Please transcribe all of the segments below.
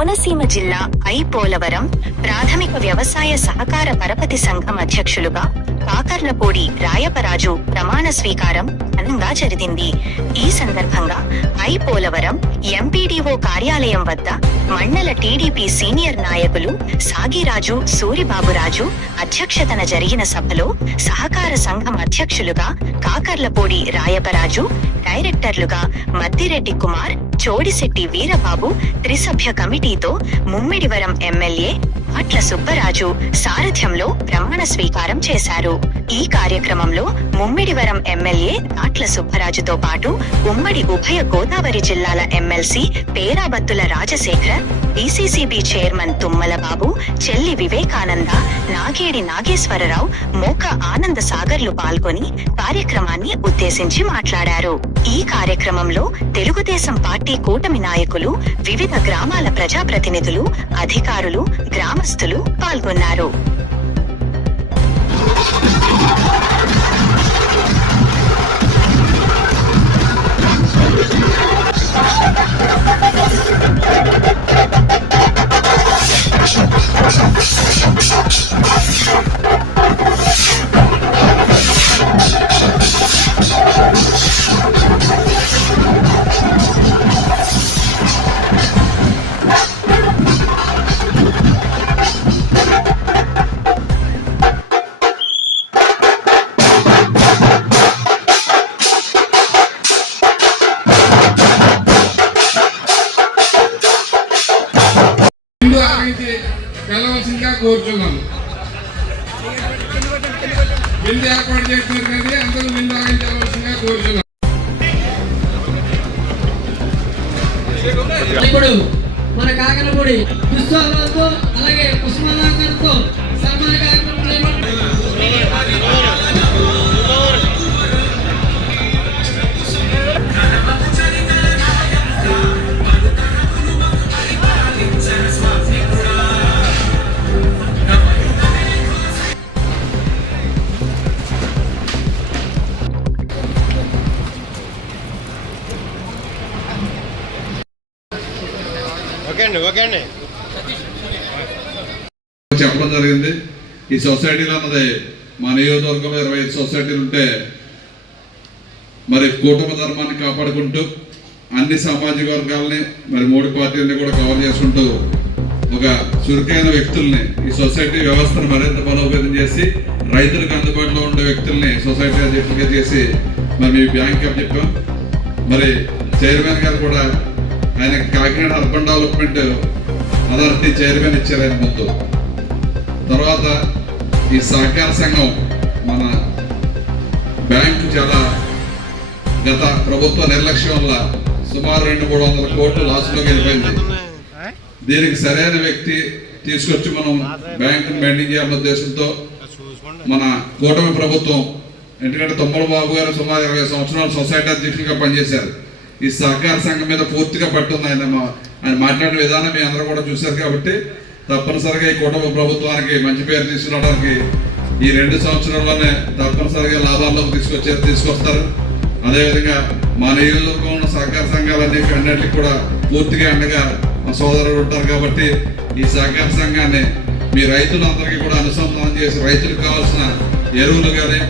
కోనసీమ జిల్లా ఐ పోలవరం ప్రాథమిక వ్యవసాయ సహకార పరపతి సంఘం అధ్యక్షులుగా కాకర్లపూడి రాయపరాజు ప్రమాణ స్వీకారం ఘనంగా జరిగింది. ఈ సందర్భంగా ఐ పోలవరం ఎంపీడీఓ కార్యాలయం వద్ద మండల టీడీపీ సీనియర్ నాయకులు సాగిరాజు సూరిబాబురాజు అధ్యక్షతన జరిగిన సభలో సహకార సంఘం అధ్యక్షులుగా కాకర్లపూడి రాయపరాజు డైరెక్టర్లుగా మద్దిరెడ్డి కుమార్ చోడిశెట్టి వీరబాబు త్రిసభ్య కమిటీతో ముమ్మిడివరం ఎమ్మెల్యే అట్ల సుబ్బరాజు సారథ్యంలో ప్రమాణ స్వీకారం చేశారు. ఈ కార్యక్రమంలో ముమ్మిడివరం ఎమ్మెల్యే నాట్ల సుబ్బరాజుతో పాటు ఉమ్మడి ఉభయ గోదావరి జిల్లాల MLC Perabattula Rajasekhar DCCB chairman Tummala Babu చెల్లి వివేకానంద నాగేడి నాగేశ్వరరావు మోక ఆనంద సాగర్లు పాల్గొని కార్యక్రమాన్ని ఉద్దేశించి మాట్లాడారు. ఈ కార్యక్రమంలో తెలుగుదేశం పార్టీ కూటమి నాయకులు వివిధ గ్రామాల ప్రజాప్రతినిధులు అధికారులు గ్రామస్తులు పాల్గొన్నారు. వెళ్ళవలసిందిగా కోరుతున్నాను విందు ఏర్పాటు చేస్తున్నారు కానీ అందరూ విందు ఆగించవలసిందిగా కోరుతున్నాను ఇప్పుడు మన కాకరపూడి పుష్పాలతో అలాగే పుష్పాలంకరణతో సన్మాన కార్యక్రమం ఓకే అండి ఓకే అండి చెప్పడం జరిగింది. ఈ సొసైటీలో అన్నది మా నియోజకవర్గంలో ఇరవై ఐదు సొసైటీలు ఉంటే మరి కుటుంబ ధర్మాన్ని కాపాడుకుంటూ అన్ని సామాజిక వర్గాలని మరి మూడు పార్టీలని కూడా కవర్ చేసుకుంటూ ఒక చురుకైన వ్యక్తుల్ని ఈ సొసైటీ వ్యవస్థను మరింత బలోపేతం చేసి రైతులకు అందుబాటులో ఉండే వ్యక్తుల్ని సొసైటీ అధ్యక్షులుగా చేసి మరి మీ బ్యాంక్ అప్ చెప్పాం. మరి చైర్మన్ గారు కూడా ఆయన Kakinada urban development authority chairman ఇచ్చారు ఆయన ముందు. తర్వాత ఈ సహకార సంఘం మన బ్యాంకు చాలా గత ప్రభుత్వ నిర్లక్ష్యం వల్ల సుమారు రెండు మూడు వందల కోట్లు లాస్లోకి వెళ్ళిపోయింది. దీనికి సరైన వ్యక్తి తీసుకొచ్చి మనం బ్యాంకును బెండింగ్ చేయాలన్న ఉద్దేశంతో మన కూటమి ప్రభుత్వం ఎందుకంటే తొమ్మల బాబు గారు సుమారు ఇరవై సంవత్సరాలు సొసైటీ అధ్యక్షులుగా పనిచేశారు. ఈ సహకార సంఘం మీద పూర్తిగా పట్టుంది ఆయన మా- ఆయన మాట్లాడిన విధానం మీ అందరూ కూడా చూశారు కాబట్టి తప్పనిసరిగా ఈ కుటుంబ ప్రభుత్వానికి మంచి పేరు తీసుకురావడానికి ఈ రెండు సంవత్సరాల్లోనే తప్పనిసరిగా లాభాల్లోకి తీసుకొచ్చే తీసుకొస్తారు. అదేవిధంగా మా నియోజకవర్గంలో ఉన్న సహకార సంఘాలన్నీ అన్నింటికి కూడా పూర్తిగా అండగా మా సోదరులు ఉంటారు కాబట్టి ఈ సహకార సంఘాన్ని మీ రైతులందరికీ కూడా అనుసంధానం చేసి రైతులకు కావాల్సిన ఎరువులు కానీ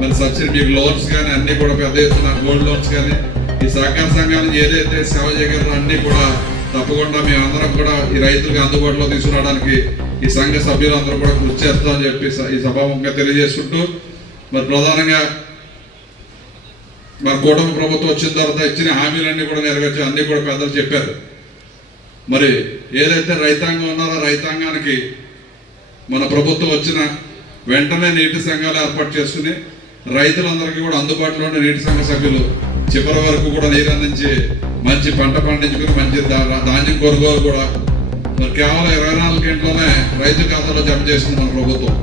మరి సబ్సిడీ మీకు లోన్స్ కానీ అన్నీ కూడా పెద్ద ఎత్తున గోల్డ్ లోన్స్ కానీ ఈ సహకార సంఘాలు ఏదైతే సేవ చేయగలరో అన్ని కూడా తప్పకుండా మేమందరం కూడా ఈ రైతులకు అందుబాటులో తీసుకురావడానికి ఈ సంఘ సభ్యులందరూ కూడా కృషి చేస్తామని చెప్పి ఈ సభాముఖంగా తెలియజేసుకుంటూ మరి ప్రధానంగా మరి కూటమి ప్రభుత్వం వచ్చిన తర్వాత ఇచ్చిన హామీలన్నీ కూడా నెరవేర్చి అన్ని కూడా పెద్దలు చెప్పారు. మరి ఏదైతే రైతాంగం ఉన్నారో రైతాంగానికి మన ప్రభుత్వం వచ్చిన వెంటనే నీటి సంఘాలు ఏర్పాటు చేసుకుని రైతులందరికీ కూడా అందుబాటులో ఉన్న నీటి సంఘ సభ్యులు చివరి వరకు కూడా నీరు అందించి మంచి పంట పండించుకుని మంచి ధాన్యం కొనుగోలు కూడా. మరి కేవలం ఇరవై నాలుగు గంటలోనే రైతు ఖాతాలో జమ చేసింది మన ప్రభుత్వం.